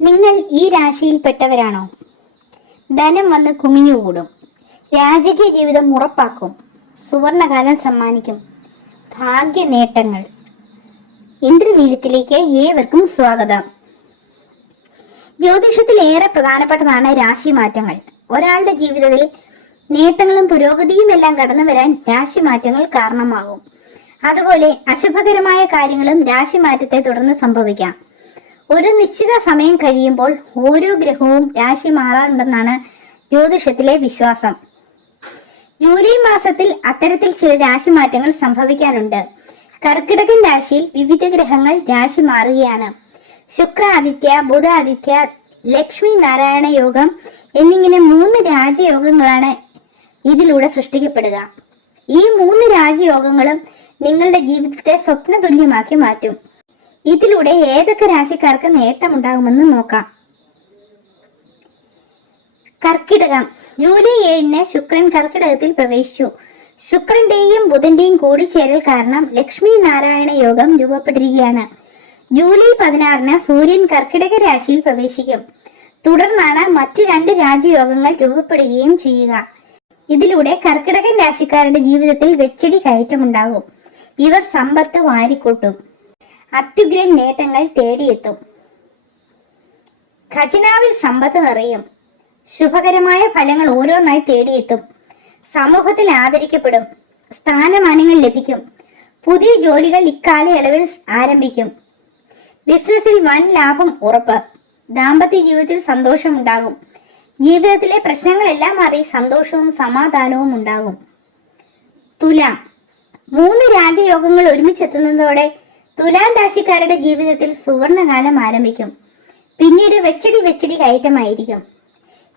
നിങ്ങൾ ഈ രാശിയിൽപ്പെട്ടവരാണോ? ധനം വന്ന് കുമിഞ്ഞുകൂടും. രാജകീയ ജീവിതം ഉറപ്പാക്കും. സുവർണകാലം സമ്മാനിക്കും. ഭാഗ്യ നേട്ടങ്ങൾ ഇന്ദ്രനീലത്തിലേക്ക് ഏവർക്കും സ്വാഗതം. ജ്യോതിഷത്തിൽ ഏറെ പ്രധാനപ്പെട്ടതാണ് രാശി മാറ്റങ്ങൾ ഒരാളുടെ ജീവിതത്തിൽ നേട്ടങ്ങളും പുരോഗതിയും എല്ലാം കടന്നു വരാൻ രാശി മാറ്റങ്ങൾ കാരണമാകും. അതുപോലെ അശുഭകരമായ കാര്യങ്ങളും രാശി മാറ്റത്തെ തുടർന്ന് സംഭവിക്കാം. ഒരു നിശ്ചിത സമയം കഴിയുമ്പോൾ ഓരോ ഗ്രഹവും രാശി മാറാറുണ്ടെന്നാണ് ജ്യോതിഷത്തിലെ വിശ്വാസം. ജൂലൈ മാസത്തിൽ അത്തരത്തിൽ ചില രാശി മാറ്റങ്ങൾ സംഭവിക്കാറുണ്ട്. കർക്കിടകൻ രാശിയിൽ വിവിധ ഗ്രഹങ്ങൾ രാശി മാറുകയാണ്. ശുക്ര ആദിത്യ ബുധ ആദിത്യ ലക്ഷ്മി നാരായണ യോഗം എന്നിങ്ങനെ മൂന്ന് രാജയോഗങ്ങളാണ് ഇതിലൂടെ സൃഷ്ടിക്കപ്പെടുക. ഈ മൂന്ന് രാജയോഗങ്ങളും നിങ്ങളുടെ ജീവിതത്തെ സ്വപ്നതുല്യമാക്കി മാറ്റും. ഇതിലൂടെ ഏതൊക്കെ രാശിക്കാർക്ക് നേട്ടമുണ്ടാകുമെന്ന് നോക്കാം. കർക്കിടകം. ജൂലൈ ഏഴിന് ശുക്രൻ കർക്കിടകത്തിൽ പ്രവേശിച്ചു. ശുക്രന്റെയും ബുധന്റെയും കൂടിച്ചേരൽ കാരണം ലക്ഷ്മി നാരായണ യോഗം രൂപപ്പെട്ടിരിക്കുകയാണ്. ജൂലൈ പതിനാറിന് സൂര്യൻ കർക്കിടക രാശിയിൽ പ്രവേശിക്കും. തുടർന്നാണ് മറ്റു രണ്ട് രാജയോഗങ്ങൾ രൂപപ്പെടുകയും ചെയ്യുക. ഇതിലൂടെ കർക്കിടകൻ രാശിക്കാരുടെ ജീവിതത്തിൽ വെച്ചടി കയറ്റമുണ്ടാകും. ഇവർ സമ്പത്ത് വാരിക്കൂട്ടും. അത്യുഗ്രൻ നേട്ടങ്ങൾ തേടിയെത്തും. ഖജനാവിൽ സമ്പത്ത് നിറയും. ശുഭകരമായ ഫലങ്ങൾ ഓരോന്നായി തേടിയെത്തും. സമൂഹത്തിൽ ആദരിക്കപ്പെടും. സ്ഥാനമാനങ്ങൾ ലഭിക്കും. പുതിയ ജോലികൾ ഇക്കാലയളവിൽ ആരംഭിക്കും. ബിസിനസ്സിൽ വൻ ലാഭം ഉറപ്പ്. ദാമ്പത്യ ജീവിതത്തിൽ സന്തോഷമുണ്ടാകും ജീവിതത്തിലെ പ്രശ്നങ്ങളെല്ലാം മാറി സന്തോഷവും സമാധാനവും ഉണ്ടാകും. തുലാം. മൂന്ന് രാജയോഗങ്ങൾ ഒരുമിച്ചെത്തുന്നതോടെ തുലാം രാശിക്കാരുടെ ജീവിതത്തിൽ സുവർണകാലം ആരംഭിക്കും. പിന്നീട് വെച്ചടി വെച്ചടി കയറ്റമായിരിക്കും.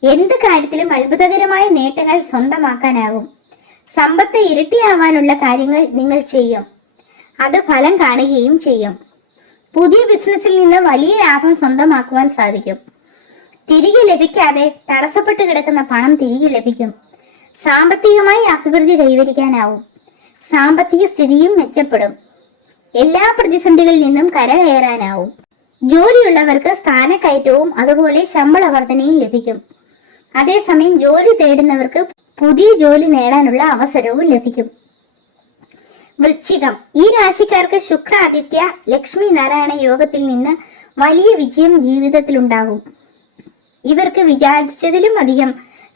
എന്ത് കാര്യത്തിലും അത്ഭുതകരമായ നേട്ടങ്ങൾ സ്വന്തമാക്കാനാകും സമ്പത്ത് ഇരട്ടിയാവാനുള്ള കാര്യങ്ങൾ നിങ്ങൾ ചെയ്യും. അത് ഫലം കാണുകയും ചെയ്യും. പുതിയ ബിസിനസ്സിൽ നിന്ന് വലിയ ലാഭം സ്വന്തമാക്കുവാൻ സാധിക്കും. തിരികെ ലഭിക്കാതെ തടസ്സപ്പെട്ട് കിടക്കുന്ന പണം തിരികെ ലഭിക്കും. സാമ്പത്തികമായി അഭിവൃദ്ധി കൈവരിക്കാനാവും. സാമ്പത്തിക സ്ഥിതിയും മെച്ചപ്പെടും. എല്ലാ പ്രതിസന്ധികളിൽ നിന്നും കരകയറാനാവും. ജോലിയുള്ളവർക്ക് സ്ഥാനക്കയറ്റവും അതുപോലെ ശമ്പള വർധനയും ലഭിക്കും. അതേസമയം ജോലി തേടുന്നവർക്ക് പുതിയ ജോലി നേടാനുള്ള അവസരവും ലഭിക്കും. വൃശ്ചികം. ഈ രാശിക്കാർക്ക് ശുക്രാദിത്യ ലക്ഷ്മി നാരായണ യോഗത്തിൽ നിന്ന് വലിയ വിജയം ജീവിതത്തിൽ ഉണ്ടാകും ഇവർക്ക് വിചാരിച്ചതിലും അധികം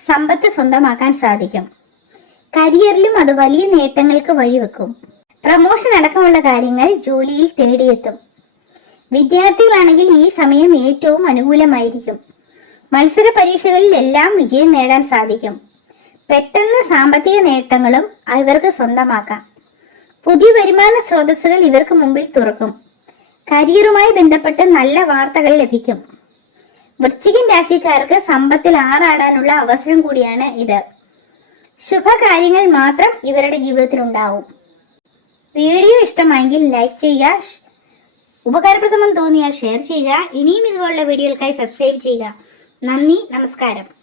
സമ്പത്ത് സ്വന്തമാക്കാൻ സാധിക്കും. കരിയറിലും അത് വലിയ നേട്ടങ്ങൾക്ക് വഴിവെക്കും. പ്രമോഷൻ അടക്കമുള്ള കാര്യങ്ങൾ ജോലിയിൽ തേടിയെത്തും. വിദ്യാർത്ഥികളാണെങ്കിൽ ഈ സമയം ഏറ്റവും അനുകൂലമായിരിക്കും. മത്സര പരീക്ഷകളിൽ എല്ലാം വിജയം നേടാൻ സാധിക്കും. പെട്ടെന്ന് സാമ്പത്തിക നേട്ടങ്ങളും ഇവർക്ക് സ്വന്തമാക്കാം. പുതിയ വരുമാന സ്രോതസ്സുകൾ ഇവർക്ക് മുമ്പിൽ തുറക്കും. കരിയറുമായി ബന്ധപ്പെട്ട് നല്ല വാർത്തകൾ ലഭിക്കും. വൃശ്ചികൻ രാശിക്കാർക്ക് സമ്പത്തിൽ ആറാടാനുള്ള അവസരം കൂടിയാണ് ഇത്. ശുഭകാര്യങ്ങൾ മാത്രം ഇവരുടെ ജീവിതത്തിൽ ഉണ്ടാവും വീഡിയോ ഇഷ്ടമായെങ്കിൽ ലൈക്ക് ചെയ്യുക ഉപകാരപ്രദമെന്ന് തോന്നിയാൽ ഷെയർ ചെയ്യുക ഇനിയും ഇതുപോലുള്ള വീഡിയോകൾക്കായി സബ്സ്ക്രൈബ് ചെയ്യുക. നന്ദി നമസ്കാരം.